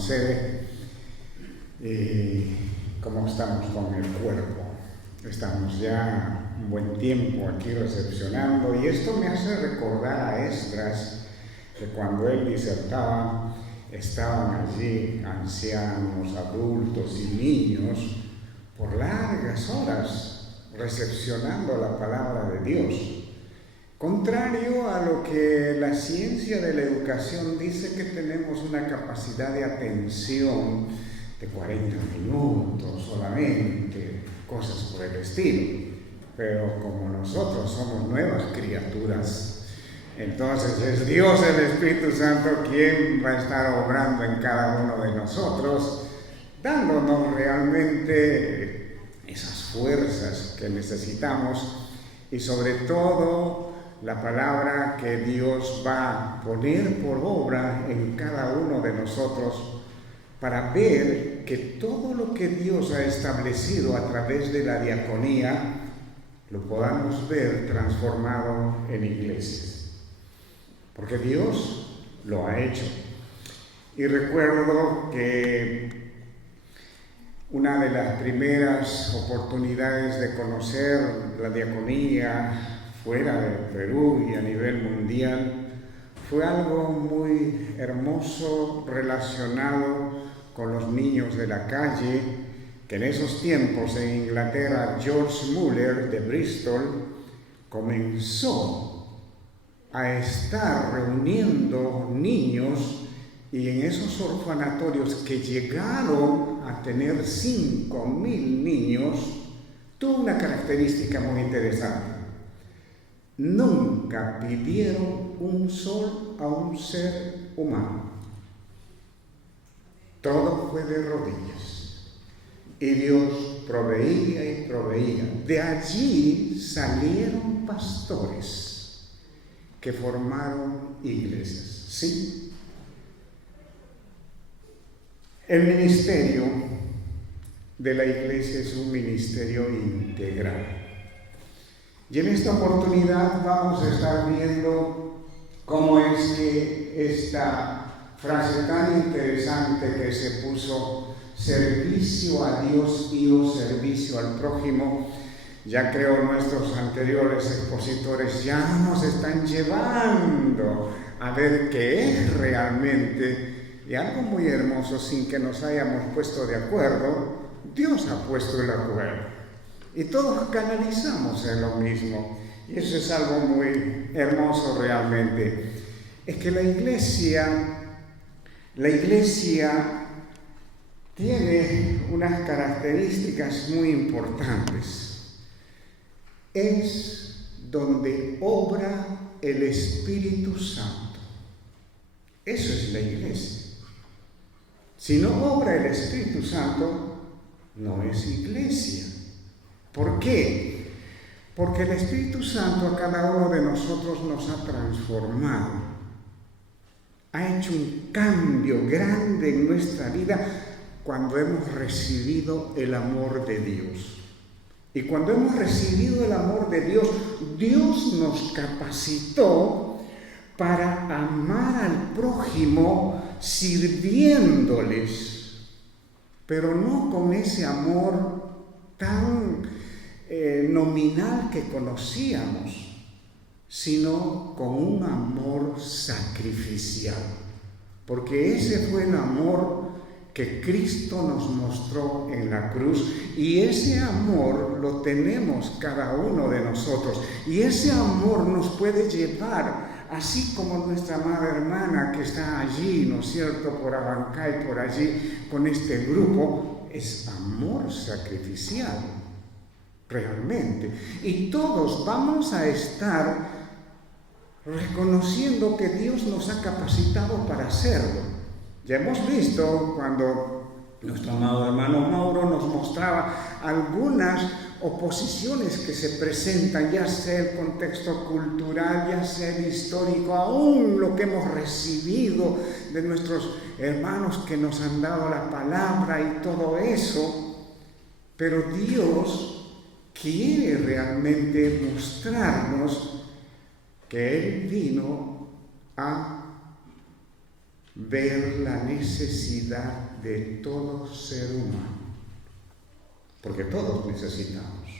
concede cómo estamos con el cuerpo. Estamos ya un buen tiempo aquí recepcionando y esto me hace recordar a Esdras que cuando él disertaba estaban allí ancianos, adultos y niños por largas horas recepcionando la palabra de Dios. Contrario a lo que la ciencia de la educación dice que tenemos una capacidad de atención de 40 minutos solamente, cosas por el estilo. Pero como nosotros somos nuevas criaturas, entonces es Dios el Espíritu Santo quien va a estar obrando en cada uno de nosotros, dándonos realmente esas fuerzas que necesitamos y sobre todo la palabra que Dios va a poner por obra en cada uno de nosotros para ver que todo lo que Dios ha establecido a través de la diaconía lo podamos ver transformado en iglesias. Porque Dios lo ha hecho. Y recuerdo que una de las primeras oportunidades de conocer la diaconía fuera de Perú y a nivel mundial fue algo muy hermoso relacionado con los niños de la calle, que en esos tiempos en Inglaterra George Muller de Bristol comenzó a estar reuniendo niños y en esos orfanatorios que llegaron a tener 5,000 niños, tuvo una característica muy interesante. Nunca pidieron un sol a un ser humano. Todo fue de rodillas. Y Dios proveía y proveía. De allí salieron pastores que formaron iglesias. ¿Sí? El ministerio de la iglesia es un ministerio integral. Y en esta oportunidad vamos a estar viendo cómo es que esta frase tan interesante que se puso, servicio a Dios y o servicio al prójimo, ya creo nuestros anteriores expositores ya nos están llevando a ver qué es realmente, y algo muy hermoso, sin que nos hayamos puesto de acuerdo, Dios ha puesto el acuerdo. Y todos canalizamos en lo mismo. Y eso es algo muy hermoso realmente. Es que la iglesia tiene unas características muy importantes. Es donde obra el Espíritu Santo. Eso es la iglesia. Si no obra el Espíritu Santo, no es iglesia. ¿Por qué? Porque el Espíritu Santo a cada uno de nosotros nos ha transformado. Ha hecho un cambio grande en nuestra vida cuando hemos recibido el amor de Dios. Y cuando hemos recibido el amor de Dios, Dios nos capacitó para amar al prójimo sirviéndoles, pero no con ese amor tan nominal que conocíamos, sino con un amor sacrificial, porque ese fue el amor que Cristo nos mostró en la cruz, y ese amor lo tenemos cada uno de nosotros, y ese amor nos puede llevar, así como nuestra amada hermana que está allí, ¿no es cierto?, por Abancay, por allí, con este grupo, es amor sacrificial. Realmente. Y todos vamos a estar reconociendo que Dios nos ha capacitado para hacerlo. Ya hemos visto cuando nuestro amado hermano Mauro nos mostraba algunas oposiciones que se presentan, ya sea el contexto cultural, ya sea el histórico, aún lo que hemos recibido de nuestros hermanos que nos han dado la palabra y todo eso. Pero Dios quiere realmente mostrarnos que Él vino a ver la necesidad de todo ser humano, porque todos necesitamos,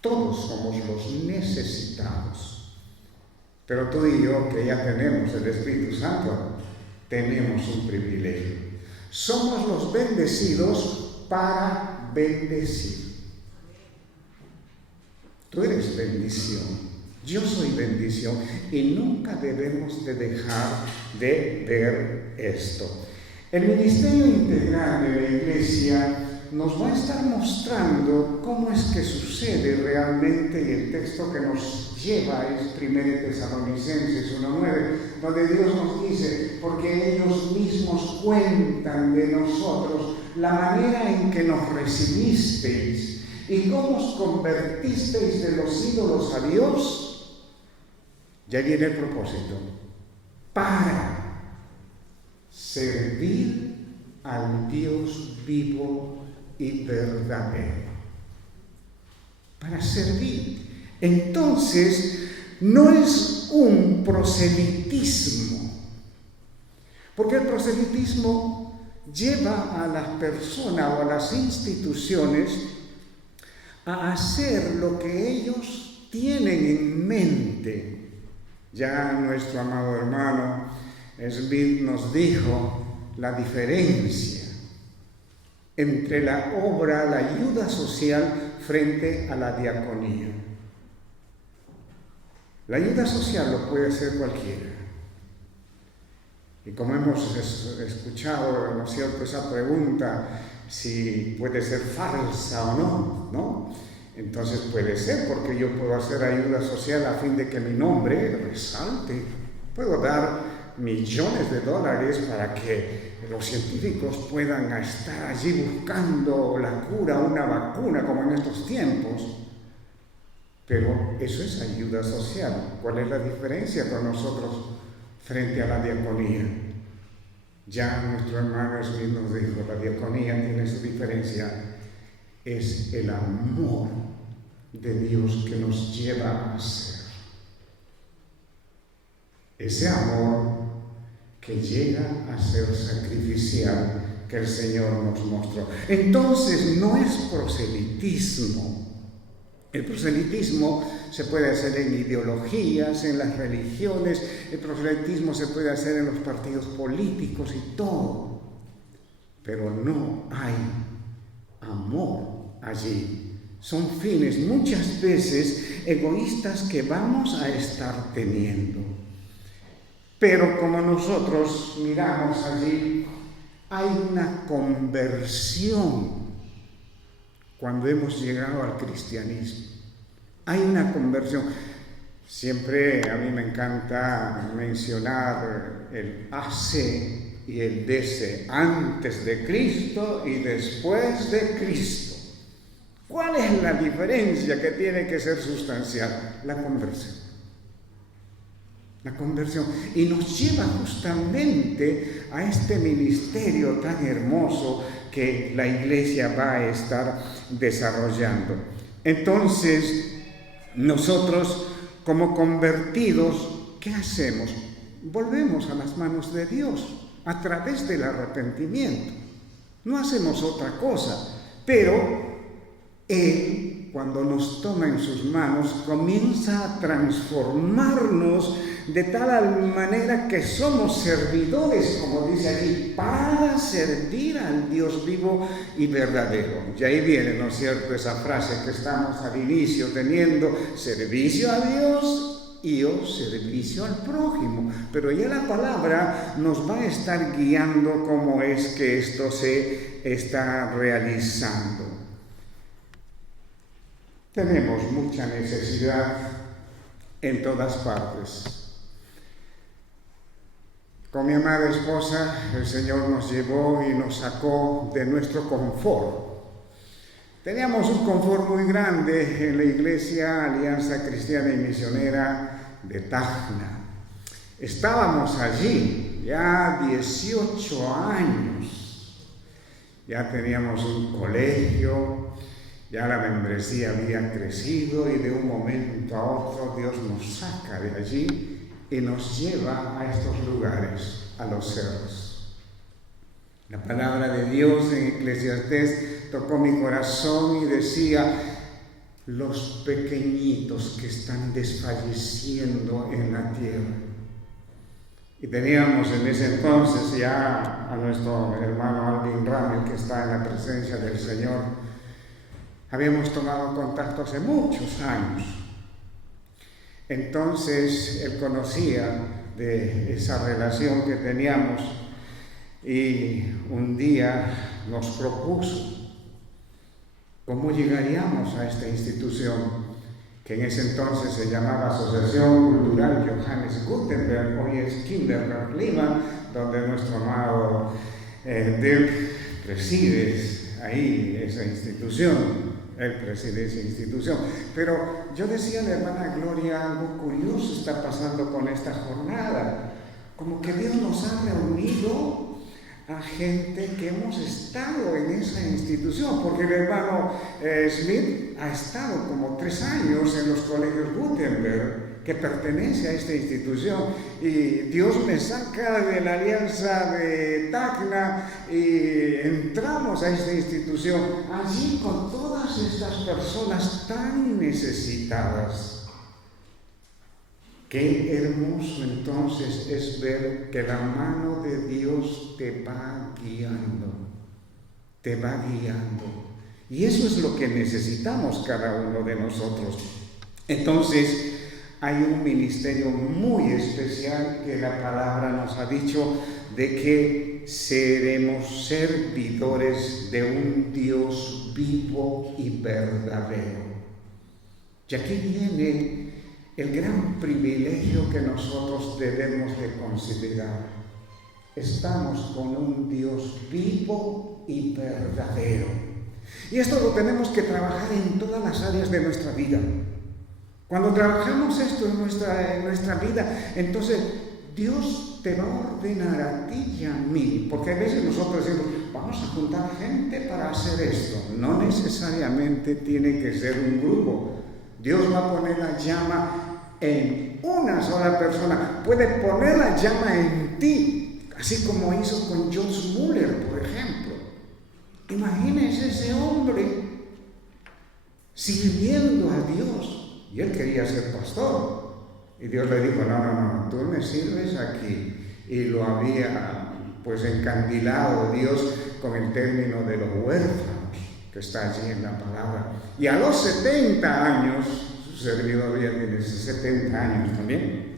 todos somos los necesitados, pero tú y yo, que ya tenemos el Espíritu Santo, tenemos un privilegio. Somos los bendecidos para bendecir. Tú eres bendición, yo soy bendición, y nunca debemos de dejar de ver esto. El ministerio integral de la Iglesia nos va a estar mostrando cómo es que sucede realmente, y el texto que nos lleva es 1 Tesalonicenses 1:9, donde Dios nos dice: porque ellos mismos cuentan de nosotros la manera en que nos recibisteis y cómo os convertisteis de los ídolos a Dios. Ya viene el propósito: para servir al Dios vivo y verdadero. Para servir. Entonces, no es un proselitismo, porque el proselitismo lleva a las personas o a las instituciones a hacer lo que ellos tienen en mente. Ya nuestro amado hermano Smith nos dijo la diferencia entre la obra, la ayuda social frente a la diaconía. La ayuda social lo puede hacer cualquiera. Y como hemos escuchado, ¿no es cierto?, esa pregunta, si puede ser falsa o no, ¿no? Entonces puede ser, porque yo puedo hacer ayuda social a fin de que mi nombre resalte. Puedo dar millones de dólares para que los científicos puedan estar allí buscando la cura, una vacuna, como en estos tiempos. Pero eso es ayuda social. ¿Cuál es la diferencia con nosotros frente a la diaconía? Ya nuestro hermano Smith nos dijo, la diaconía tiene su diferencia. Es el amor de Dios que nos lleva a hacer. Ese amor que llega a ser sacrificial que el Señor nos mostró. Entonces no es proselitismo. El proselitismo se puede hacer en ideologías, en las religiones, el proselitismo se puede hacer en los partidos políticos y todo, pero no hay amor allí. Son fines muchas veces egoístas que vamos a estar teniendo. Pero como nosotros miramos allí, hay una conversión cuando hemos llegado al cristianismo. Hay una conversión. Siempre a mí me encanta mencionar el AC y el DC, antes de Cristo y después de Cristo. ¿Cuál es la diferencia que tiene que ser sustancial? La conversión. La conversión. Y nos lleva justamente a este ministerio tan hermoso que la Iglesia va a estar desarrollando. Entonces, nosotros como convertidos, ¿qué hacemos? Volvemos a las manos de Dios a través del arrepentimiento. No hacemos otra cosa, pero Él, cuando nos toma en sus manos, comienza a transformarnos de tal manera que somos servidores, como dice allí, para servir al Dios vivo y verdadero. Y ahí viene, ¿no es cierto?, esa frase que estamos al inicio teniendo: servicio a Dios y servicio al prójimo. Pero ya la palabra nos va a estar guiando cómo es que esto se está realizando. Tenemos mucha necesidad en todas partes. Con mi amada esposa, el Señor nos llevó y nos sacó de nuestro confort. Teníamos un confort muy grande en la Iglesia Alianza Cristiana y Misionera de Tacna. Estábamos allí ya 18 años. Ya teníamos un colegio, ya la membresía había crecido, y de un momento a otro Dios nos saca de allí y nos lleva a estos lugares. a los cerdos. La palabra de Dios en Eclesiastés tocó mi corazón y decía: los pequeñitos que están desfalleciendo en la tierra. Y teníamos en ese entonces ya a nuestro hermano Alvin Ramel, que está en la presencia del Señor. Habíamos tomado contacto hace muchos años. Entonces él conocía de esa relación que teníamos y un día nos propuso cómo llegaríamos a esta institución, que en ese entonces se llamaba Asociación Cultural Johannes Gutenberg, hoy es Kindergarten Lima, donde nuestro amado Dirk preside ahí esa institución. Él preside esa institución. Pero yo decía a la hermana Gloria, algo curioso está pasando con esta jornada. Como que Dios nos ha reunido a gente que hemos estado en esa institución, porque el hermano Smith ha estado como 3 años en los colegios Gutenberg, que pertenece a esta institución, y Dios me saca de la alianza de Tacna y entramos a esta institución, allí con todas estas personas tan necesitadas. Qué hermoso entonces es ver que la mano de Dios te va guiando, te va guiando. Y eso es lo que necesitamos cada uno de nosotros. Entonces, hay un ministerio muy especial que la palabra nos ha dicho de que seremos servidores de un Dios vivo y verdadero. Y aquí viene el gran privilegio que nosotros debemos de considerar. Estamos con un Dios vivo y verdadero. Y esto lo tenemos que trabajar en todas las áreas de nuestra vida. Cuando trabajamos esto en nuestra vida, entonces Dios te va a ordenar a ti y a mí. Porque a veces nosotros decimos, vamos a juntar gente para hacer esto. No necesariamente tiene que ser un grupo. Dios va a poner la llama en una sola persona, puede poner la llama en ti, así como hizo con George Muller, por ejemplo. Imagínense ese hombre sirviendo a Dios, y él quería ser pastor, y Dios le dijo, no, tú me sirves aquí, y lo había pues encandilado Dios con el término de los huérfanos, que está allí en la palabra, y a los 70 años, servidor ya tiene 70 años también,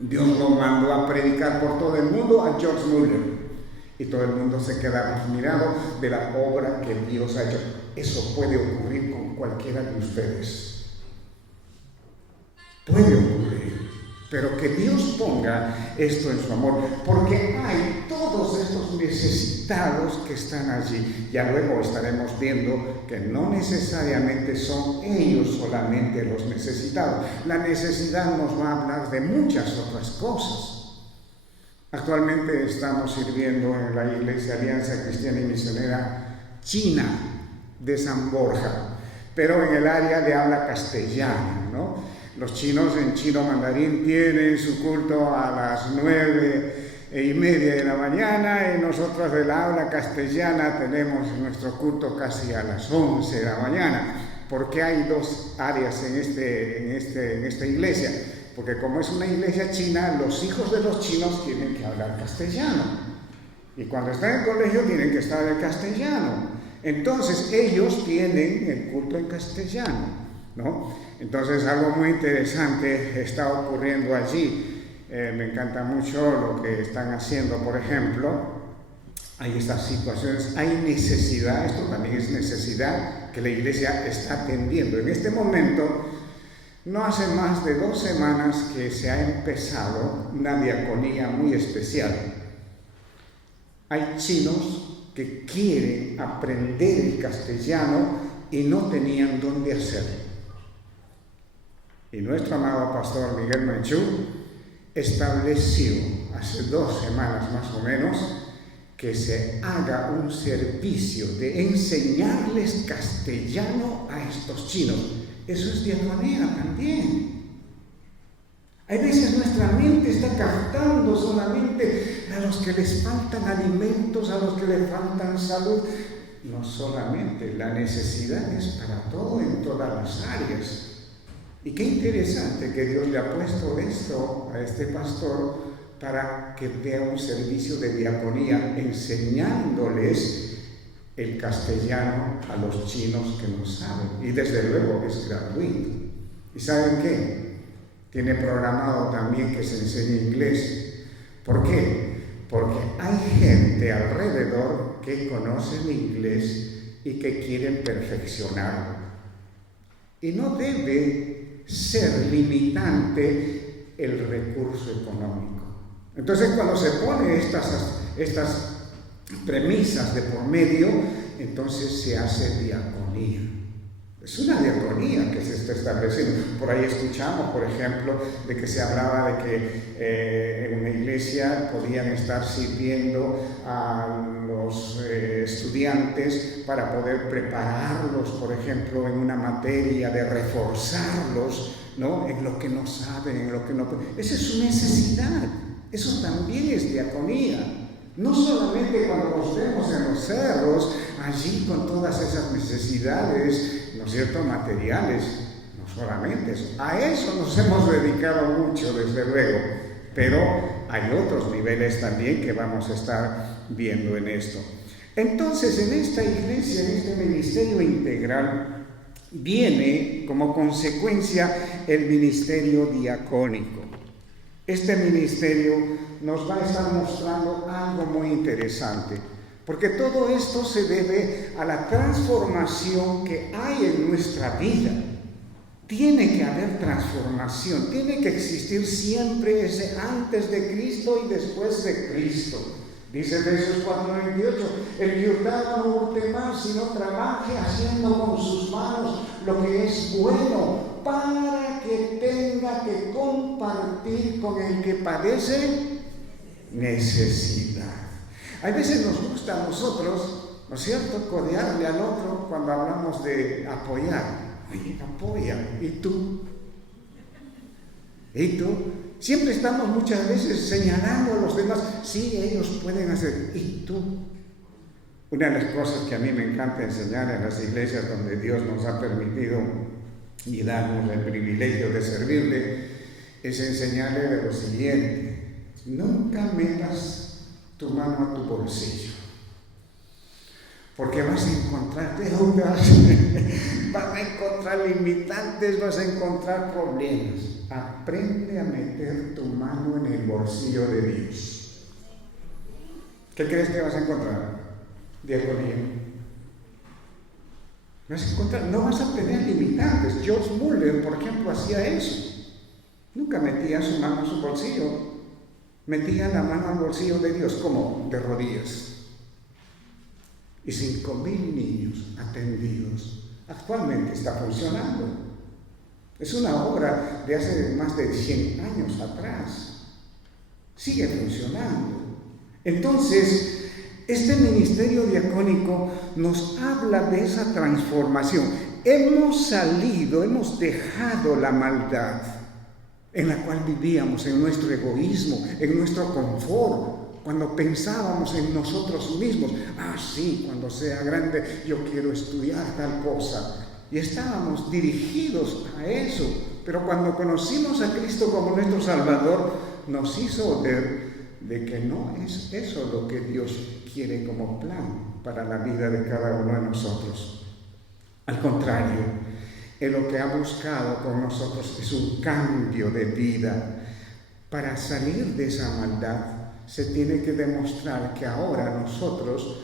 Dios lo mandó a predicar por todo el mundo a George Muller, y todo el mundo se queda admirado de la obra que Dios ha hecho. Eso puede ocurrir con cualquiera de ustedes, puede ocurrir, pero que Dios ponga esto en su amor, porque hay todos estos necesitados que están allí. Ya luego estaremos viendo que no necesariamente son ellos solamente los necesitados. La necesidad nos va a hablar de muchas otras cosas. Actualmente estamos sirviendo en la Iglesia Alianza Cristiana y Misionera China de San Borja, pero en el área de habla castellana, ¿no? Los chinos en chino mandarín tienen su culto a las 9:30 de la mañana y nosotros del habla castellana tenemos nuestro culto casi a las 11 de la mañana. ¿Por qué hay 2 áreas en esta iglesia? Porque como es una iglesia china, los hijos de los chinos tienen que hablar castellano. Y cuando están en el colegio tienen que estar en castellano. Entonces ellos tienen el culto en castellano, ¿no? Entonces algo muy interesante está ocurriendo allí. Me encanta mucho lo que están haciendo, por ejemplo. Hay estas situaciones, hay necesidad, esto también es necesidad que la iglesia está atendiendo. En este momento, no hace más de 2 semanas que se ha empezado una diaconía muy especial. Hay chinos que quieren aprender el castellano y no tenían dónde hacerlo. Y nuestro amado pastor Miguel Manchú estableció hace 2 semanas más o menos que se haga un servicio de enseñarles castellano a estos chinos. Eso es diaconía también. Hay veces nuestra mente está captando solamente a los que les faltan alimentos, a los que les faltan salud. No solamente, la necesidad es para todo, en todas las áreas. Y qué interesante que Dios le ha puesto esto a este pastor para que vea un servicio de diaconía enseñándoles el castellano a los chinos que no saben. Y desde luego es gratuito. ¿Y saben qué? Tiene programado también que se enseñe inglés. ¿Por qué? Porque hay gente alrededor que conocen inglés y que quieren perfeccionarlo. Y no debe ser limitante el recurso económico. Entonces, cuando se pone estas premisas de por medio, entonces se hace diaconía. Es una diaconía que se está estableciendo. Por ahí escuchamos, por ejemplo, de que se hablaba de que en una iglesia podían estar sirviendo a los estudiantes para poder prepararlos, por ejemplo, en una materia, de reforzarlos, ¿no?, en lo que no saben, en lo que no... Esa es su necesidad. Eso también es diaconía. No solamente cuando nos vemos en los cerros, allí con todas esas necesidades, ¿no es cierto?, materiales, no solamente eso. A eso nos hemos dedicado mucho, desde luego, pero hay otros niveles también que vamos a estar viendo en esto. Entonces, en esta iglesia, en este ministerio integral, viene como consecuencia el ministerio diacónico. Este ministerio nos va a estar mostrando algo muy interesante, porque todo esto se debe a la transformación que hay en nuestra vida. Tiene que haber transformación, tiene que existir siempre ese antes de Cristo y después de Cristo. Dice Efesios 4:28, el que hurtaba no hurte más, sino trabaje haciendo con sus manos lo que es bueno, para que tenga que compartir con el que padece necesidad. A veces nos gusta a nosotros, ¿no es cierto?, codearle al otro cuando hablamos de apoyar. Oye, apoya. ¿Y tú? ¿Y tú? Siempre estamos muchas veces señalando a los demás. Sí, ellos pueden hacer. ¿Y tú? Una de las cosas que a mí me encanta enseñar en las iglesias donde Dios nos ha permitido y darnos el privilegio de servirle, es enseñarle de lo siguiente: nunca metas tu mano a tu bolsillo, porque vas a encontrar deudas, vas a encontrar limitantes, vas a encontrar problemas. Aprende a meter tu mano en el bolsillo de Dios. ¿Qué crees que vas a encontrar? Diaconía. Vas a encontrar, no vas a tener limitantes. George Muller, por ejemplo, hacía eso. Nunca metía su mano en su bolsillo. Metía la mano al bolsillo de Dios, como de rodillas. Y 5,000 niños atendidos. Actualmente está funcionando. Es una obra de hace más de 100 años atrás. Sigue funcionando. Entonces, este ministerio diacónico nos habla de esa transformación. Hemos salido, hemos dejado la maldad en la cual vivíamos, en nuestro egoísmo, en nuestro confort, cuando pensábamos en nosotros mismos. Sí, cuando sea grande yo quiero estudiar tal cosa. Y estábamos dirigidos a eso. Pero cuando conocimos a Cristo como nuestro Salvador, nos hizo ver de que no es eso lo que Dios quiere como plan para la vida de cada uno de nosotros. Al contrario, Él lo que ha buscado con nosotros es un cambio de vida. Para salir de esa maldad, se tiene que demostrar que ahora nosotros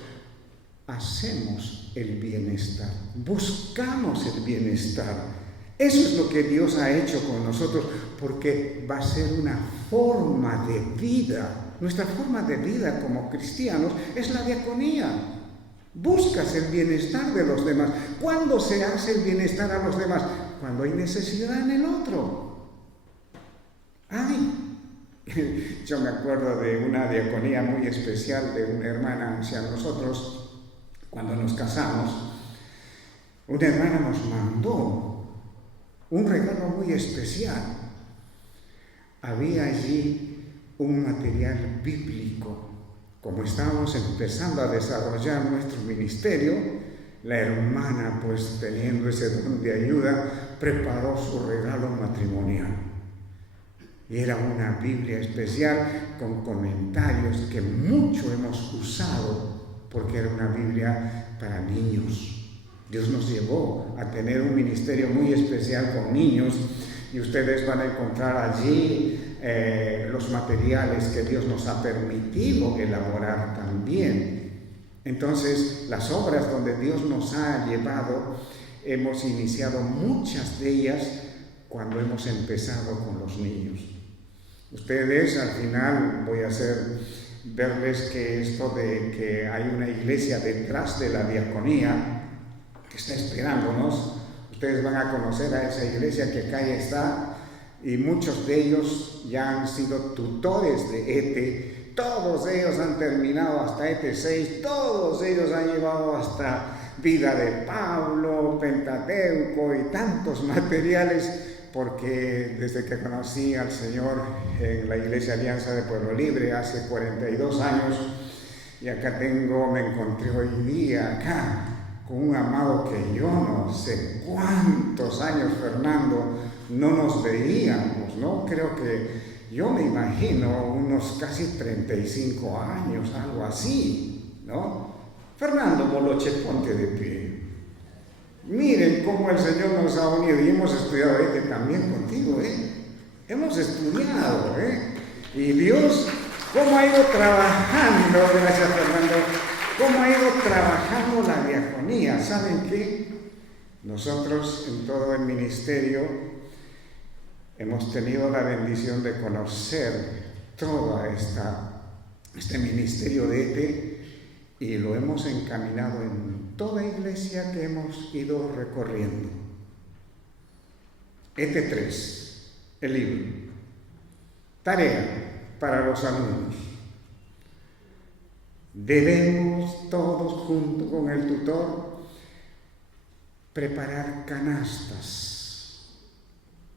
hacemos el bienestar, buscamos el bienestar. Eso es lo que Dios ha hecho con nosotros, porque va a ser una forma de vida. Nuestra forma de vida como cristianos es la diaconía. Buscas el bienestar de los demás. ¿Cuándo se hace el bienestar a los demás? Cuando hay necesidad en el otro. Yo me acuerdo de una diaconía muy especial de una hermana hacia nosotros. Cuando nos casamos, una hermana nos mandó un regalo muy especial. Había allí un material bíblico. Como estábamos empezando a desarrollar nuestro ministerio, la hermana, pues teniendo ese don de ayuda, preparó su regalo matrimonial. Y era una Biblia especial con comentarios que mucho hemos usado porque era una Biblia para niños. Dios nos llevó a tener un ministerio muy especial con niños y ustedes van a encontrar allí los materiales que Dios nos ha permitido elaborar también. Entonces, las obras donde Dios nos ha llevado, hemos iniciado muchas de ellas cuando hemos empezado con los niños. Ustedes, al final, voy a verles que esto de que hay una iglesia detrás de la diaconía que está esperándonos, ustedes van a conocer a esa iglesia que acá está, y muchos de ellos ya han sido tutores de ETE, todos ellos han terminado hasta ETE 6, todos ellos han llevado hasta Vida de Pablo, Pentateuco y tantos materiales, porque desde que conocí al Señor en la Iglesia Alianza de Pueblo Libre hace 42 años, y acá me encontré hoy día acá con un amado que yo no sé cuántos años, Fernando, no nos veíamos, ¿no? Creo que yo me imagino unos casi 35 años, algo así, ¿no? Fernando Moloche, ponte de pie. Miren cómo el Señor nos ha unido y hemos estudiado también contigo, Hemos estudiado, Y Dios, cómo ha ido trabajando, gracias Fernando, cómo ha ido trabajando la diaconía. ¿Saben qué? Nosotros en todo el ministerio hemos tenido la bendición de conocer todo este ministerio de ETE y lo hemos encaminado en toda iglesia que hemos ido recorriendo. ETE 3, el libro. Tarea para los alumnos. Debemos todos, junto con el tutor, preparar canastas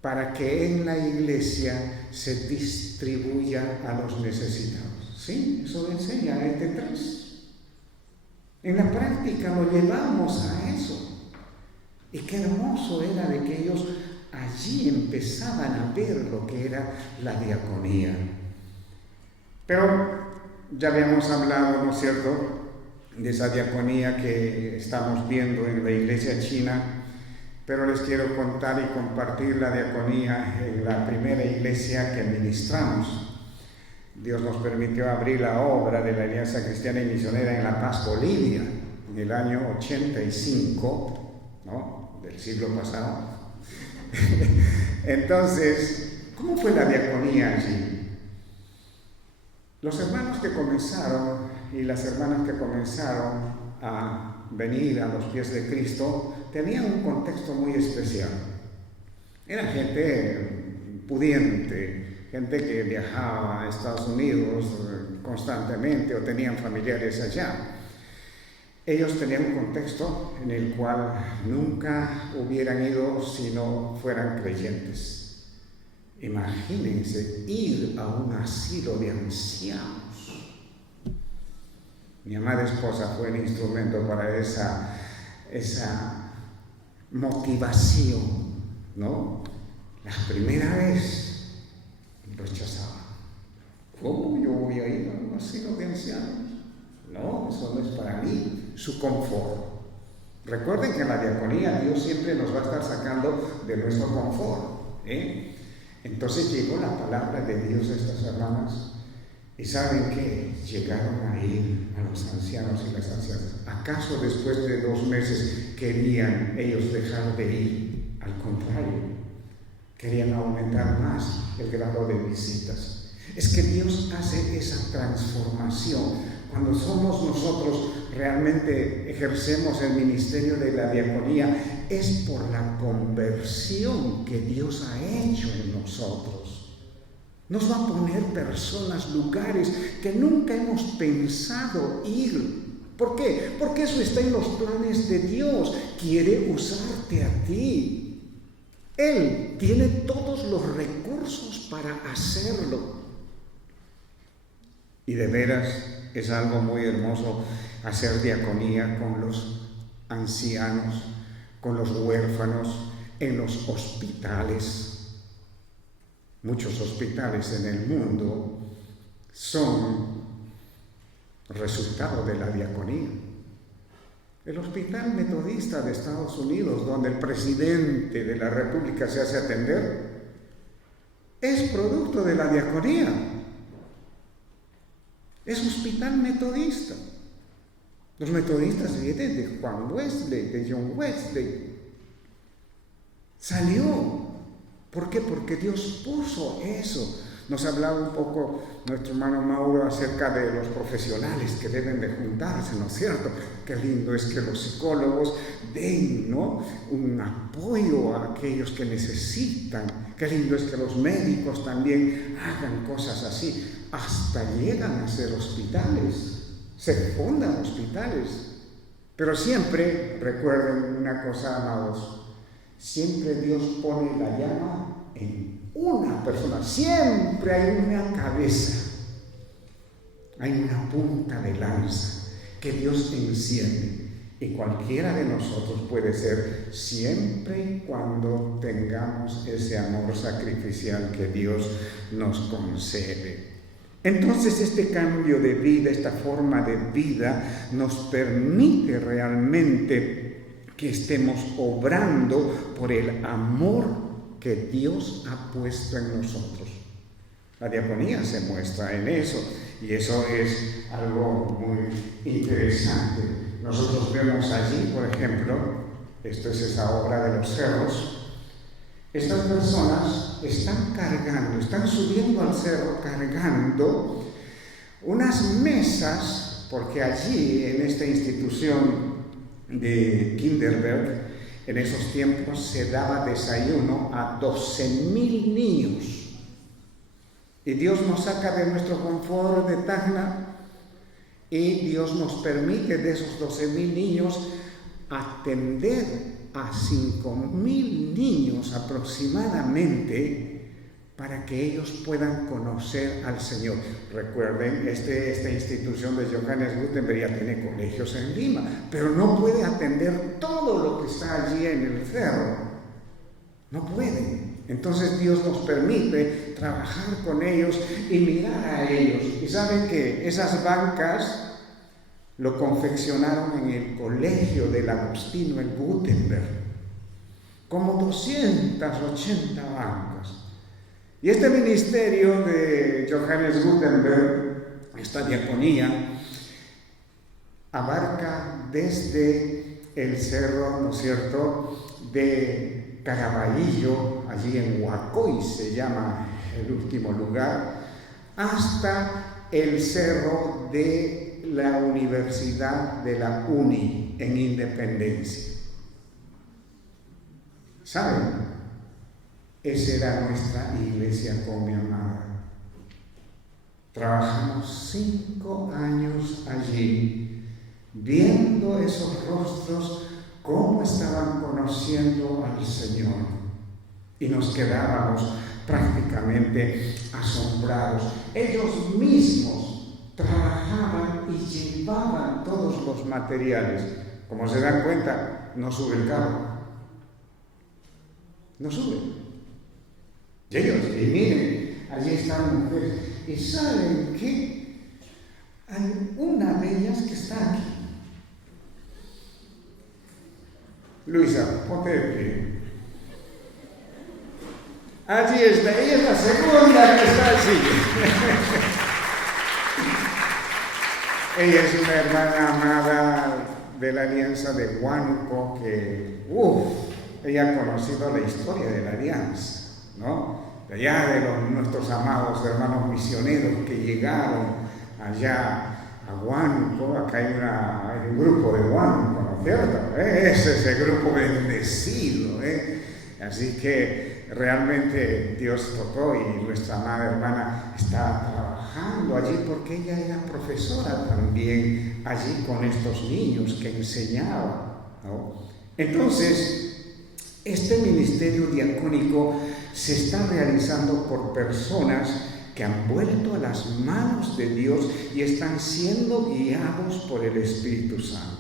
para que en la iglesia se distribuya a los necesitados. ¿Sí? Eso enseña ETE 3. En la práctica lo llevamos a eso. Y qué hermoso era de que ellos allí empezaban a ver lo que era la diaconía. Pero ya habíamos hablado, ¿no es cierto?, de esa diaconía que estamos viendo en la iglesia china, pero les quiero contar y compartir la diaconía en la primera iglesia que ministramos. Dios nos permitió abrir la obra de la Alianza Cristiana y Misionera en La Paz, Bolivia, en el año 85, ¿no?, del siglo pasado. Entonces, ¿cómo fue la diaconía allí? Los hermanos que comenzaron y las hermanas que comenzaron a venir a los pies de Cristo tenían un contexto muy especial. Era gente pudiente, gente que viajaba a Estados Unidos constantemente o tenían familiares allá. Ellos tenían un contexto en el cual nunca hubieran ido si no fueran creyentes. Imagínense ir a un asilo de ancianos. Mi amada esposa fue el instrumento para esa motivación, ¿no? La primera vez rechazaba. ¿Cómo yo voy a ir a un asilo de ancianos? No, eso no es para mí. Su confort. Recuerden que en la diaconía Dios siempre nos va a estar sacando de nuestro confort, Entonces llegó la palabra de Dios a estas hermanas y ¿saben qué? Llegaron a ir a los ancianos y las ancianas. ¿Acaso después de 2 meses querían ellos dejar de ir? Al contrario, querían aumentar más el grado de visitas. Es que Dios hace esa transformación. Cuando somos nosotros realmente ejercemos el ministerio de la diaconía, es por la conversión que Dios ha hecho en nosotros. Nos va a poner personas, lugares que nunca hemos pensado ir. ¿Por qué? Porque eso está en los planes de Dios. Quiere usarte a ti. Él tiene todos los recursos para hacerlo. Y de veras es algo muy hermoso hacer diaconía con los ancianos, con los huérfanos, en los hospitales. Muchos hospitales en el mundo son resultado de la diaconía. El Hospital Metodista de Estados Unidos, donde el presidente de la República se hace atender, es producto de la diaconía. Es hospital metodista. Los metodistas vienen de Juan Wesley, de John Wesley. Salió. ¿Por qué? Porque Dios puso eso. Nos hablaba un poco nuestro hermano Mauro acerca de los profesionales que deben de juntarse, ¿no es cierto? Qué lindo es que los psicólogos den, ¿no?, un apoyo a aquellos que necesitan. Qué lindo es que los médicos también hagan cosas así. Hasta llegan a ser hospitales, se fundan hospitales. Pero siempre, recuerden una cosa, amados, siempre Dios pone la llama en una persona, siempre hay una cabeza, hay una punta de lanza que Dios enciende, y cualquiera de nosotros puede ser, siempre y cuando tengamos ese amor sacrificial que Dios nos concede. Entonces este cambio de vida, esta forma de vida, nos permite realmente que estemos obrando por el amor que Dios ha puesto en nosotros. La diaconía se muestra en eso, y eso es algo muy interesante. Nosotros vemos allí, por ejemplo, esto es esa obra de los cerros. Estas personas están subiendo al cerro cargando unas mesas, porque allí, en esta institución de Kinderberg, en esos tiempos se daba desayuno a 12,000 niños. Y Dios nos saca de nuestro confort de Tacna y Dios nos permite de esos 12,000 niños atender a 5,000 niños aproximadamente para que ellos puedan conocer al Señor. Recuerden, esta institución de Johannes Gutenberg ya tiene colegios en Lima, pero no puede atender todo lo que está allí en el cerro. No puede. Entonces Dios nos permite trabajar con ellos y mirar a ellos. Y saben que esas bancas lo confeccionaron en el colegio del Agustino en Gutenberg, como 280 bancas. Y este ministerio de Johannes Gutenberg, esta diaconía, abarca desde el cerro, ¿no es cierto?, de Caraballo, allí en Huacoy se llama el último lugar, hasta el cerro de la Universidad de la UNI en Independencia. ¿Saben? Esa era nuestra iglesia con mi amada. Trabajamos 5 años allí, viendo esos rostros, cómo estaban conociendo al Señor. Y nos quedábamos prácticamente asombrados. Ellos mismos trabajaban y llevaban todos los materiales. Como se dan cuenta, no sube el carro. No sube. Y ellos, y miren, allí están mujeres. ¿Y saben qué? Hay una de ellas que está aquí. Luisa, ponte de pie. Allí está, ella es la segunda que está allí. Ella es una hermana amada de la Alianza de Huánuco que, ella ha conocido la historia de la Alianza, ¿no? De allá de nuestros amados hermanos misioneros que llegaron allá a Huánuco. Acá hay un grupo de Huánuco, ¿no es cierto? Es ese grupo bendecido, Así que realmente Dios tocó y nuestra amada hermana está trabajando allí porque ella era profesora también allí con estos niños que enseñaba, ¿no? Entonces, este ministerio diacónico se está realizando por personas que han vuelto a las manos de Dios y están siendo guiados por el Espíritu Santo.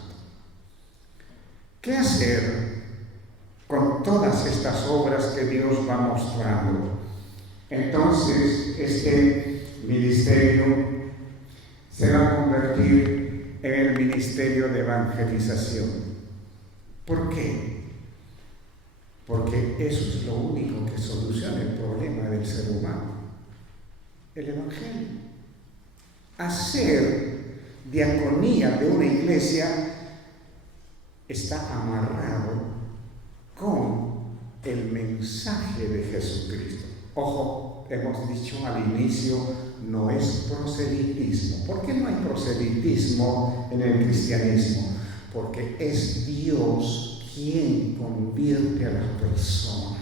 ¿Qué hacer con todas estas obras que Dios va mostrando? Entonces, este ministerio se va a convertir en el ministerio de evangelización. ¿Por qué? Porque eso es lo único que soluciona el problema del ser humano. El Evangelio. Hacer diaconía de una iglesia está amarrado con el mensaje de Jesucristo. Ojo, hemos dicho al inicio, no es proselitismo. ¿Por qué no hay proselitismo en el cristianismo? Porque es Dios quien convierte a las personas.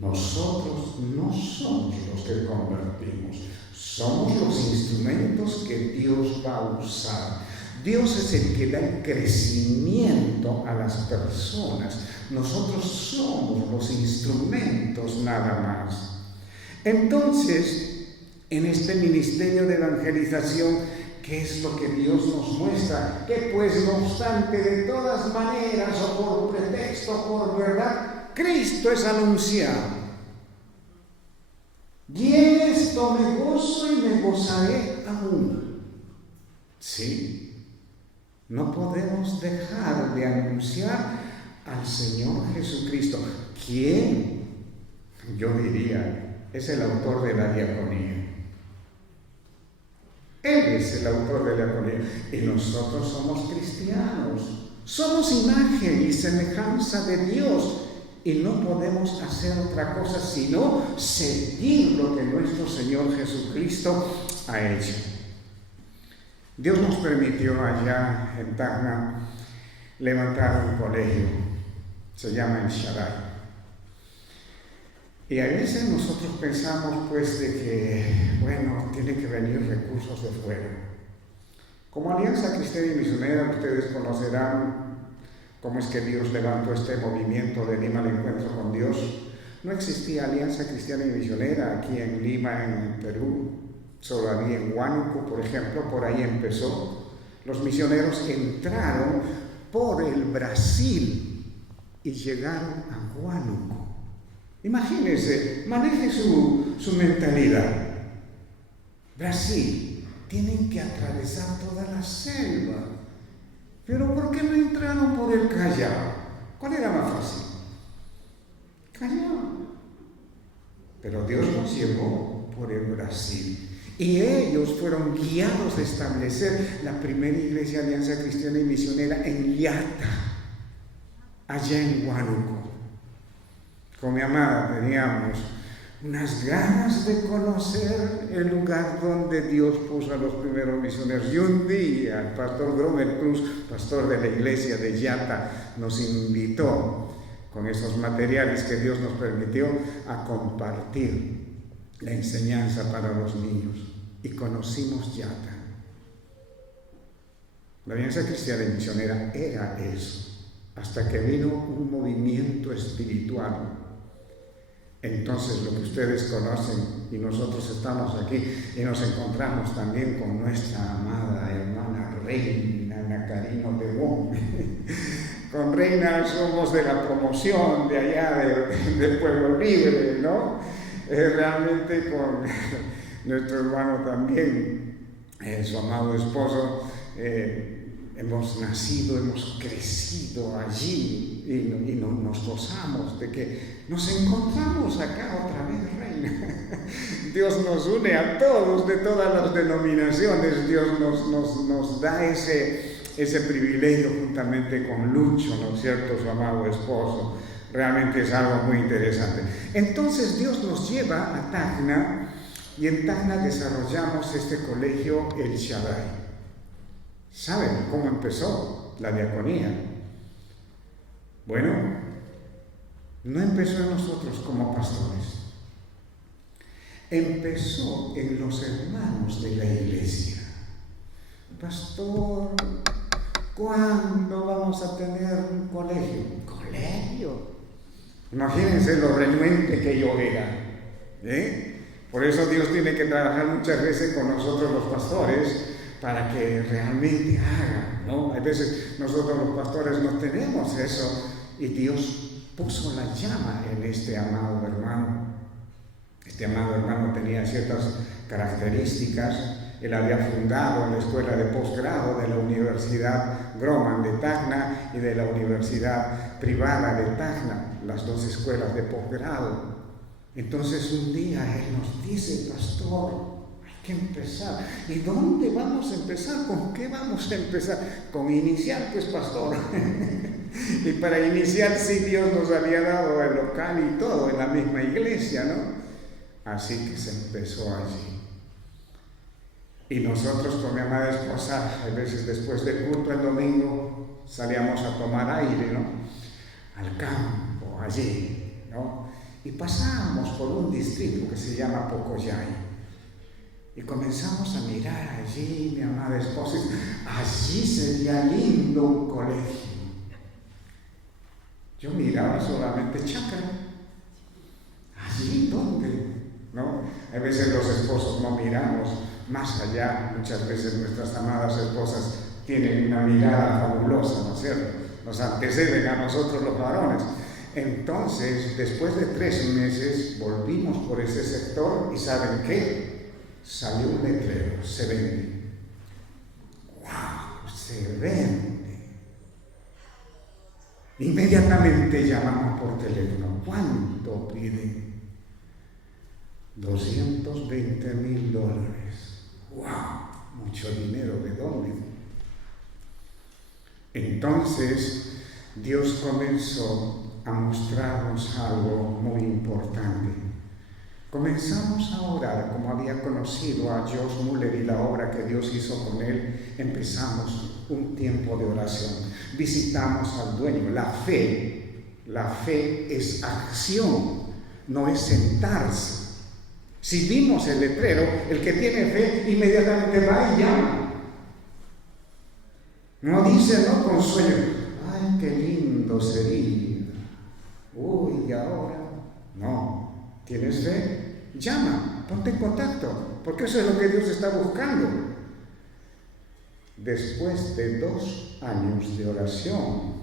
Nosotros no somos los que convertimos, somos los instrumentos que Dios va a usar. Dios es el que da el crecimiento a las personas. Nosotros somos los instrumentos nada más. Entonces, en este ministerio de evangelización, ¿qué es lo que Dios nos muestra? Que pues no obstante, de todas maneras, o por pretexto, o por verdad, Cristo es anunciado. Y en esto me gozo y me gozaré aún. Sí. No podemos dejar de anunciar al Señor Jesucristo, quien, yo diría, es el autor de la diaconía. Él es el autor de la diaconía y nosotros somos cristianos. Somos imagen y semejanza de Dios y no podemos hacer otra cosa sino seguir lo que nuestro Señor Jesucristo ha hecho. Dios nos permitió allá en Tacna levantar un colegio, se llama el Shaddai. Y a veces nosotros pensamos pues de que, bueno, tienen que venir recursos de fuera. Como Alianza Cristiana y Misionera, ustedes conocerán cómo es que Dios levantó este movimiento de Lima al encuentro con Dios. No existía Alianza Cristiana y Misionera aquí en Lima, en Perú. Solo había en Huánuco, por ejemplo, por ahí empezó. Los misioneros entraron por el Brasil y llegaron a Huánuco. Imagínense, maneje su mentalidad. Brasil, tienen que atravesar toda la selva. Pero ¿por qué no entraron por el Callao? ¿Cuál era más fácil? Callao. Pero Dios nos llevó por el Brasil. Y ellos fueron guiados a establecer la primera iglesia Alianza Cristiana y Misionera en Yata, allá en Huánuco. Con mi amada teníamos unas ganas de conocer el lugar donde Dios puso a los primeros misioneros. Y un día el pastor Gromer Cruz, pastor de la iglesia de Yata, nos invitó con esos materiales que Dios nos permitió a compartir la enseñanza para los niños. Y conocimos Yata. La Alianza Cristiana y Misionera era eso, hasta que vino un movimiento espiritual. Entonces, lo que ustedes conocen, y nosotros estamos aquí, y nos encontramos también con nuestra amada hermana Reina, Ana Karina de Bon. Con Reina somos de la promoción de allá, del Pueblo Libre, ¿no? Realmente con nuestro hermano también, su amado esposo, hemos nacido, hemos crecido allí y nos gozamos de que nos encontramos acá otra vez, Reina. Dios nos une a todos de todas las denominaciones. Dios nos da ese privilegio juntamente con Lucho, ¿no es cierto?, su amado esposo. Realmente es algo muy interesante. Entonces Dios nos lleva a Tacna y en Tacna desarrollamos este colegio, el Shaddai. ¿Saben cómo empezó la diaconía? Bueno, no empezó en nosotros como pastores. Empezó en los hermanos de la iglesia. Pastor, ¿cuándo vamos a tener un colegio? ¿Un colegio? Imagínense lo renuente que yo era. Por eso Dios tiene que trabajar muchas veces con nosotros los pastores para que realmente hagan, ¿no? A veces nosotros los pastores no tenemos eso y Dios puso la llama en este amado hermano. Este amado hermano tenía ciertas características. Él había fundado la escuela de posgrado de la Universidad Groman de Tacna y de la Universidad Privada de Tacna, las dos escuelas de posgrado. Entonces un día él nos dice: pastor, hay que empezar. ¿Y dónde vamos a empezar? ¿Con qué vamos a empezar? Con inicial, pues, pastor. Y para iniciar, sí, Dios nos había dado el local y todo en la misma iglesia, ¿no? Así que se empezó allí. Y nosotros con mi amada esposa, a veces después del culto el domingo, salíamos a tomar aire, ¿no? Al campo, allí, ¿no? Y pasábamos por un distrito que se llama Pocoyay. Y comenzamos a mirar allí, mi amada esposa, allí sería lindo un colegio. Yo miraba solamente Chácara. ¿Allí dónde? ¿No? A veces los esposos no miramos más allá. Muchas veces nuestras amadas esposas tienen una mirada fabulosa, ¿no es cierto? Nos anteceden a nosotros los varones. Entonces, después de 3 meses, volvimos por ese sector y ¿saben qué? Salió un letrero: se vende. ¡Wow! Se vende. Inmediatamente llamamos por teléfono. ¿Cuánto piden? $220,000. ¡Wow! Mucho dinero. ¿De dónde? Entonces, Dios comenzó a mostrarnos algo muy importante. Comenzamos a orar como había conocido a Josh Muller y la obra que Dios hizo con él. Empezamos un tiempo de oración. Visitamos al dueño. La fe es acción, no es sentarse. Si vimos el letrero, el que tiene fe inmediatamente va y llama. No dice, no, con sueño: ay, qué lindo sería. Uy, ¿y ahora? No. ¿Tienes fe? Llama, ponte en contacto, porque eso es lo que Dios está buscando. Después de 2 años de oración,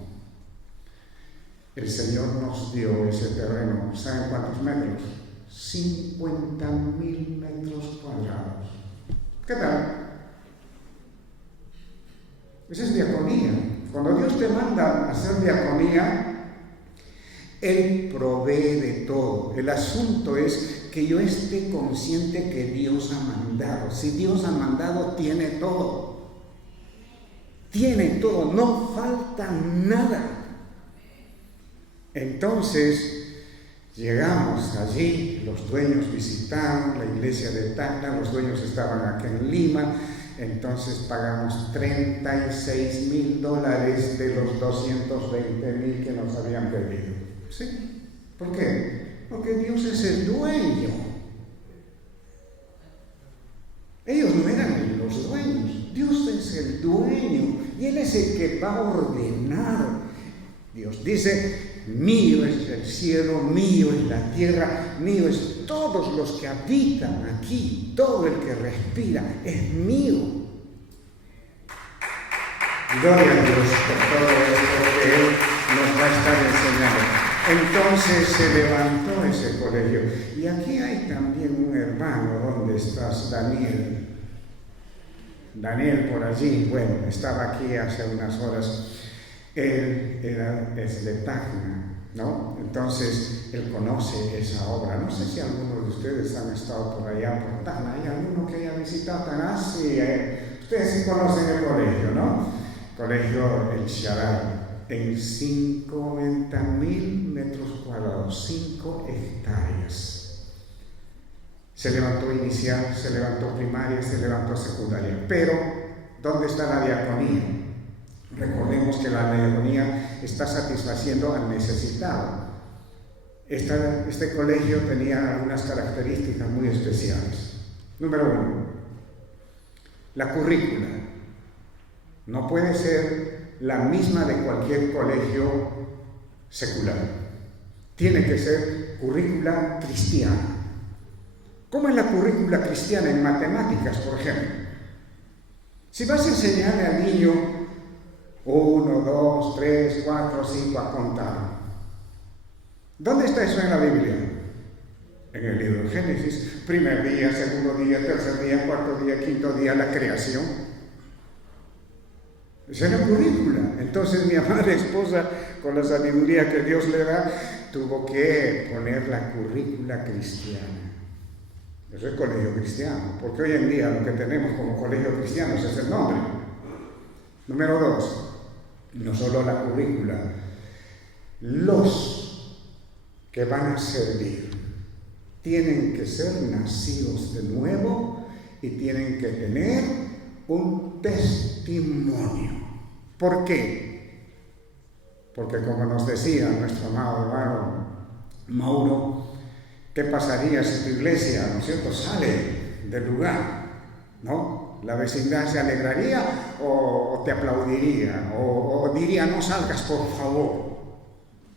el Señor nos dio ese terreno. ¿Saben cuántos metros? 50,000 metros cuadrados. ¿Qué tal? Esa es diaconía. Cuando Dios te manda a hacer diaconía, Él provee de todo. El asunto es que yo esté consciente que Dios ha mandado. Si Dios ha mandado, tiene todo. Tiene todo, no falta nada. Entonces, llegamos allí, los dueños visitaron la iglesia de Tacna, los dueños estaban aquí en Lima. Entonces pagamos $36,000 de los 220,000 que nos habían pedido. ¿Sí? ¿Por qué? Porque Dios es el dueño. Ellos no eran los dueños. Dios es el dueño y Él es el que va a ordenar. Dios dice: mío es el cielo, mío es la tierra, mío es todos los que habitan aquí, todo el que respira, es mío. Gloria a Dios por todo esto que Él nos va a estar enseñando. Entonces se levantó ese colegio. Y aquí hay también un hermano. ¿Dónde estás, Daniel? Daniel por allí. Bueno, estaba aquí hace unas horas. Él es de Tacna, ¿no? Entonces él conoce esa obra. No sé si algunos de ustedes han estado por allá por Tacna. ¿Hay alguno que haya visitado Tacna? Sí, ustedes sí conocen el colegio, ¿no? Colegio El Shaddai. En 50,000 metros cuadrados, 5 hectáreas. Se levantó inicial, se levantó primaria, se levantó secundaria. Pero, ¿dónde está la diaconía? Recordemos que la diaconía está satisfaciendo al necesitado. Este colegio tenía algunas características muy especiales. Número 1, la currícula. No puede ser la misma de cualquier colegio secular. Tiene que ser currícula cristiana. ¿Cómo es la currícula cristiana en matemáticas, por ejemplo? Si vas a enseñarle al niño 1, 2, 3, 4, 5 a contar, ¿dónde está eso en la Biblia? En el libro de Génesis, primer día, segundo día, tercer día, cuarto día, quinto día, la creación. Esa es la currícula. Entonces mi amada esposa, con la sabiduría que Dios le da, tuvo que poner la currícula cristiana. Eso es colegio cristiano, porque hoy en día lo que tenemos como colegio cristiano es el nombre. Número 2, no solo la currícula, los que van a servir tienen que ser nacidos de nuevo y tienen que tener un testimonio. ¿Por qué? Porque como nos decía nuestro amado hermano Mauro, ¿qué pasaría si tu iglesia, ¿no es cierto?, sale del lugar, ¿no? ¿La vecindad se alegraría o te aplaudiría? O diría, no salgas, por favor,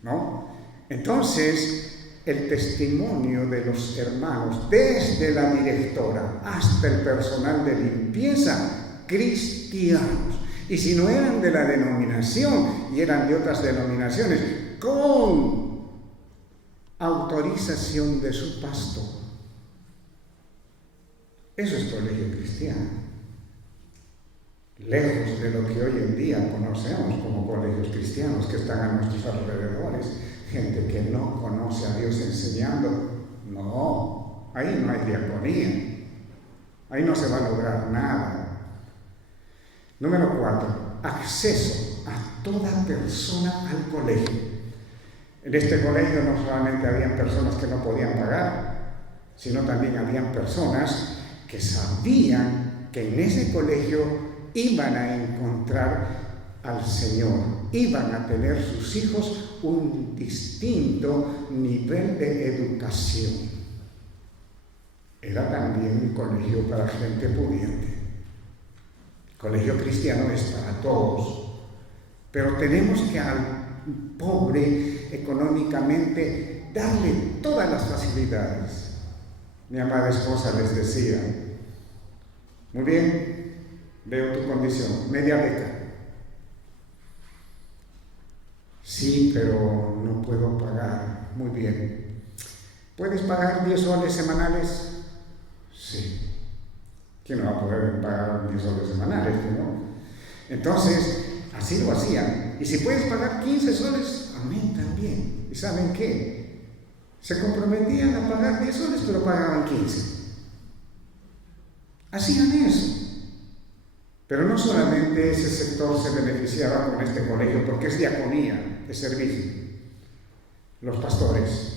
¿no? Entonces, el testimonio de los hermanos, desde la directora hasta el personal de limpieza, cristianos. Y si no eran de la denominación y eran de otras denominaciones, con autorización de su pastor. Eso es colegio cristiano. Lejos de lo que hoy en día conocemos como colegios cristianos que están a nuestros alrededores, gente que no conoce a Dios enseñando. No, ahí no hay diaconía, ahí no se va a lograr nada. Número 4, acceso a toda persona al colegio. En este colegio no solamente habían personas que no podían pagar, sino también habían personas que sabían que en ese colegio iban a encontrar al Señor, iban a tener sus hijos un distinto nivel de educación. Era también un colegio para gente pudiente. El colegio cristiano es para todos, pero tenemos que al pobre económicamente darle todas las facilidades. Mi amada esposa les decía, muy bien, veo tu condición, media beca. Sí, pero no puedo pagar. Muy bien. ¿Puedes pagar 10 soles semanales? Sí. ¿Quién no va a poder pagar 10 soles semanales, no? Entonces, así lo hacían. Y si puedes pagar 15 soles, amén también. ¿Y saben qué? Se comprometían a pagar 10 soles, pero pagaban 15. Hacían eso. Pero no solamente ese sector se beneficiaba con este colegio, porque es diaconía, es servicio. Los pastores.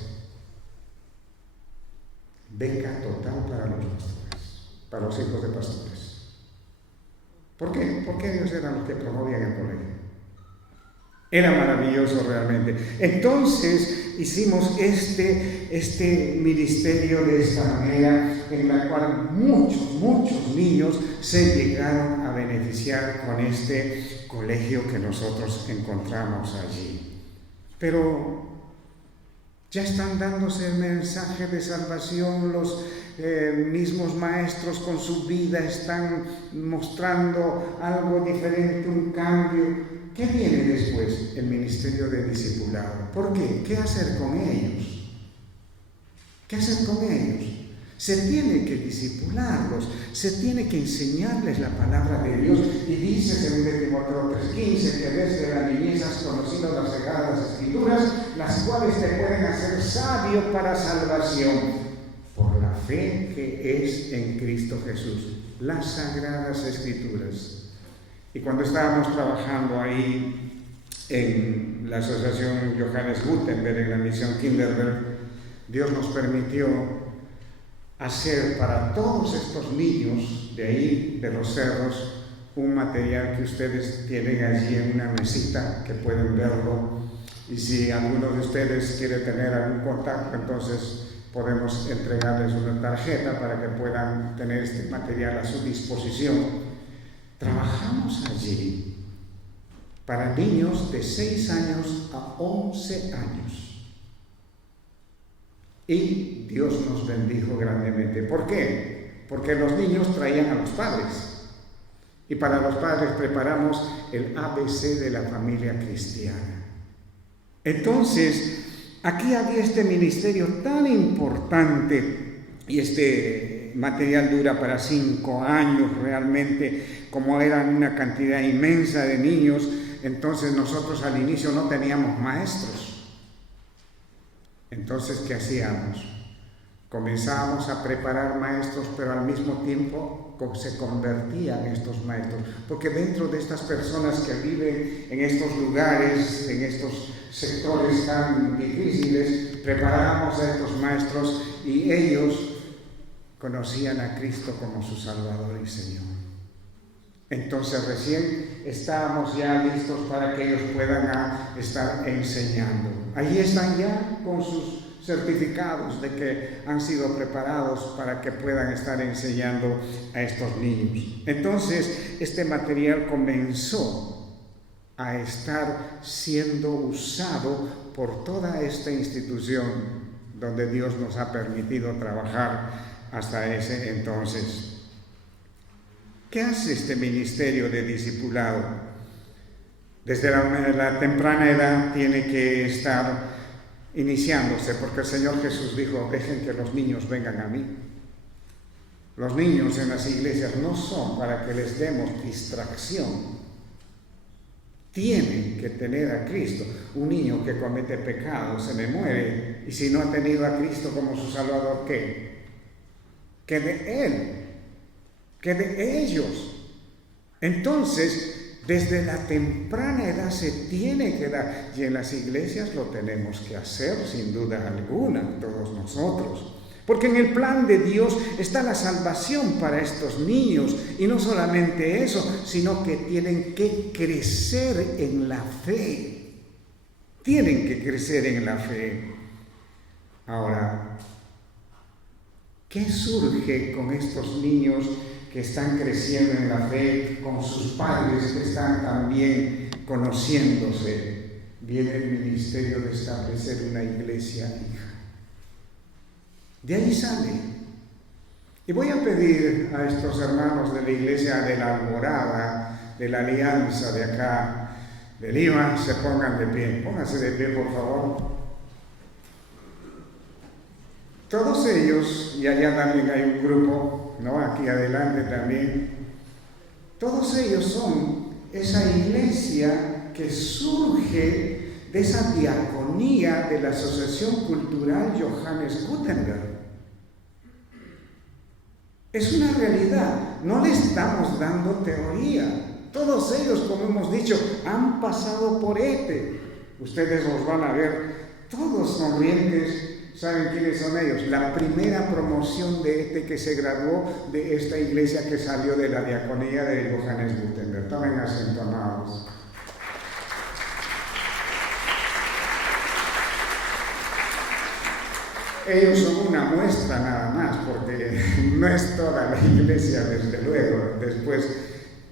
Beca total para los pastores, para los hijos de pastores. ¿Por qué? Porque ellos eran los que promovían el colegio. Era maravilloso realmente. Entonces hicimos este ministerio de esta manera, en la cual muchos niños se llegaron a beneficiar con este colegio que nosotros encontramos allí. Pero ya están dándose el mensaje de salvación, los mismos maestros con su vida están mostrando algo diferente, un cambio. ¿Qué viene después? El ministerio de discipulado. ¿Por qué? ¿Qué hacer con ellos? ¿Qué hacer con ellos? Se tiene que discipularlos, se tiene que enseñarles la palabra de Dios. Y dice en Timoteo 3:15 que desde la niñez has conocido las sagradas escrituras, las cuales te pueden hacer sabio para salvación por la fe que es en Cristo Jesús. Las sagradas escrituras. Y cuando estábamos trabajando ahí en la asociación Johannes Gutenberg, en la misión Kinderberg, Dios nos permitió hacer para todos estos niños de ahí, de los cerros, un material que ustedes tienen allí en una mesita, que pueden verlo. Y si alguno de ustedes quiere tener algún contacto, entonces podemos entregarles una tarjeta para que puedan tener este material a su disposición. Trabajamos allí para niños de 6 años a 11 años. Y Dios nos bendijo grandemente. ¿Por qué? Porque los niños traían a los padres. Y para los padres preparamos el ABC de la familia cristiana. Entonces, aquí había este ministerio tan importante y este material dura para 5 años realmente, como eran una cantidad inmensa de niños. Entonces nosotros al inicio no teníamos maestros. Entonces, ¿qué hacíamos? Comenzábamos a preparar maestros, pero al mismo tiempo se convertían estos maestros, porque dentro de estas personas que viven en estos lugares, en estos sectores tan difíciles, preparábamos a estos maestros y ellos conocían a Cristo como su Salvador y Señor. Entonces recién estábamos ya listos para que ellos puedan estar enseñando. Allí están ya con sus certificados de que han sido preparados para que puedan estar enseñando a estos niños. Entonces, este material comenzó a estar siendo usado por toda esta institución donde Dios nos ha permitido trabajar hasta ese entonces. ¿Qué hace este ministerio de discipulado? Desde la temprana edad tiene que estar iniciándose, porque el Señor Jesús dijo: dejen que los niños vengan a mí. Los niños en las iglesias no son para que les demos distracción. Tienen que tener a Cristo. Un niño que comete pecado se me muere, y si no ha tenido a Cristo como su Salvador, ¿qué? Que de Él, que de ellos. Entonces, desde la temprana edad se tiene que dar, y en las iglesias lo tenemos que hacer sin duda alguna, todos nosotros, porque en el plan de Dios está la salvación para estos niños, y no solamente eso, sino que tienen que crecer en la fe, tienen que crecer en la fe. Ahora, ¿qué surge con estos niños que están creciendo en la fe, con sus padres que están también conociéndose? Viene el ministerio de establecer una iglesia hija. De ahí sale. Y voy a pedir a estos hermanos de la iglesia de la Alborada, de la Alianza de acá, de Lima, se pongan de pie. Pónganse de pie, por favor. Todos ellos, y allá también hay un grupo, ¿no? Aquí adelante también. Todos ellos son esa iglesia que surge de esa diaconía de la Asociación Cultural Johannes Gutenberg. Es una realidad, no le estamos dando teoría. Todos ellos, como hemos dicho, han pasado por ETE. Ustedes los van a ver todos sonrientes. ¿Saben quiénes son ellos? La primera promoción de ETE que se graduó de esta iglesia que salió de la diaconía de Johannes Gutenberg. Tomen asiento, amados. Ellos son una muestra nada más, porque no es toda la iglesia, desde luego. Después,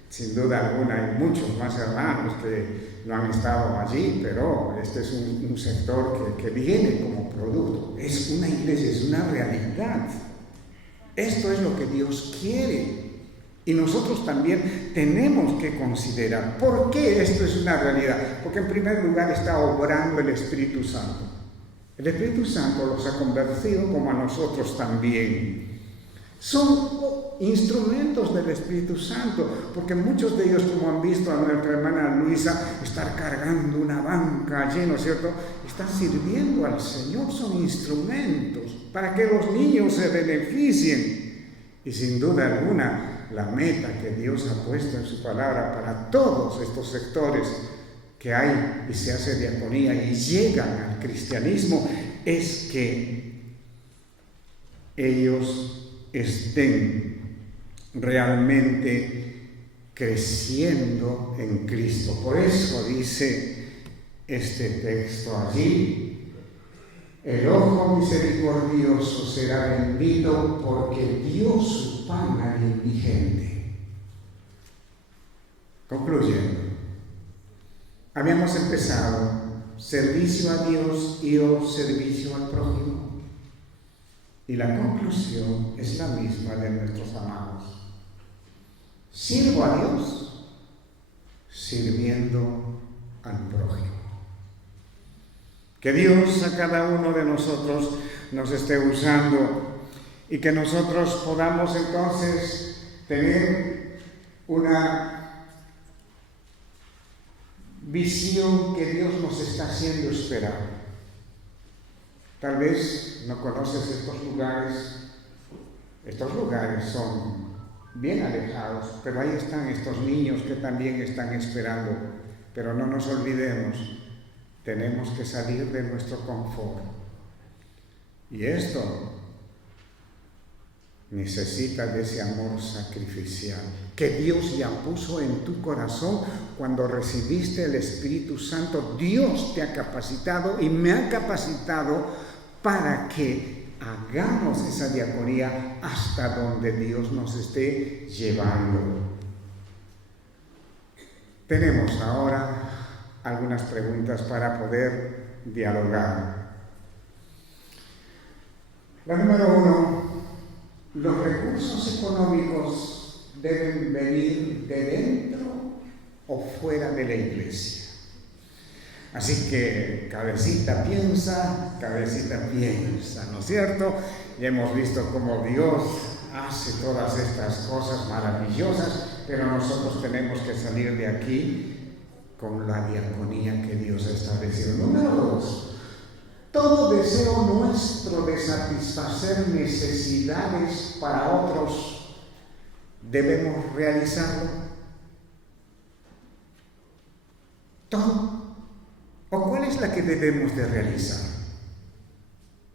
sin duda alguna, hay muchos más hermanos que no han estado allí, pero este es un sector que viene como producto. Es una iglesia, es una realidad. Esto es lo que Dios quiere. Y nosotros también tenemos que considerar. ¿Por qué esto es una realidad? Porque en primer lugar está obrando el Espíritu Santo. El Espíritu Santo los ha convertido como a nosotros también. Son instrumentos del Espíritu Santo, porque muchos de ellos, como han visto a nuestra hermana Luisa, estar cargando una banca allí, ¿no es cierto? Están sirviendo al Señor, son instrumentos para que los niños se beneficien. Y sin duda alguna, la meta que Dios ha puesto en su palabra para todos estos sectores que hay y se hace diaconía y llegan al cristianismo es que ellos estén realmente creciendo en Cristo. Por eso dice este texto allí: el ojo misericordioso será bendito porque dio su pan al indigente. Concluyendo, habíamos empezado servicio a Dios y servicio al prójimo. Y la conclusión es la misma de nuestros amados. Sirvo a Dios sirviendo al prójimo. Que Dios a cada uno de nosotros nos esté usando y que nosotros podamos entonces tener una visión que Dios nos está haciendo esperar. Tal vez no conoces estos lugares son bien alejados, pero ahí están estos niños que también están esperando. Pero no nos olvidemos, tenemos que salir de nuestro confort. Y esto necesita de ese amor sacrificial que Dios ya puso en tu corazón cuando recibiste el Espíritu Santo. Dios te ha capacitado y me ha capacitado para que hagamos esa diaconía hasta donde Dios nos esté llevando. Tenemos ahora algunas preguntas para poder dialogar. La número 1, los recursos económicos deben venir de dentro o fuera de la iglesia. Así que cabecita piensa, ¿no es cierto? Ya hemos visto cómo Dios hace todas estas cosas maravillosas, pero nosotros tenemos que salir de aquí con la diaconía que Dios ha establecido. Número 2, todo deseo nuestro de satisfacer necesidades para otros, debemos realizarlo. Todo. ¿O cuál es la que debemos de realizar?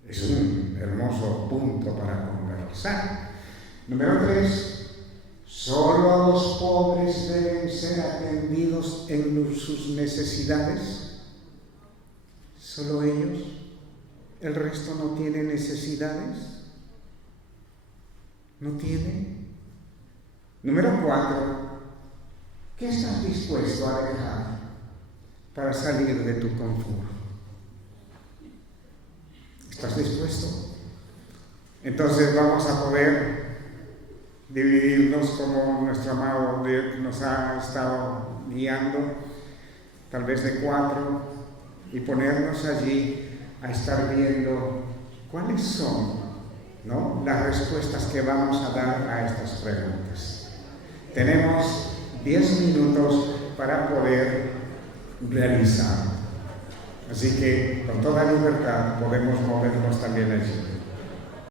Es un hermoso punto para conversar. Número 3, solo los pobres deben ser atendidos en sus necesidades. ¿Solo ellos? ¿El resto no tiene necesidades? ¿No tiene? Número 4, ¿qué estás dispuesto a dejar para salir de tu confort? ¿Estás dispuesto? Entonces vamos a poder dividirnos como nuestro amado nos ha estado guiando, tal vez de 4, y ponernos allí a estar viendo cuáles son, ¿no?, las respuestas que vamos a dar a estas preguntas. Tenemos 10 minutos para poder realizar. Así que con toda libertad podemos movernos también allí.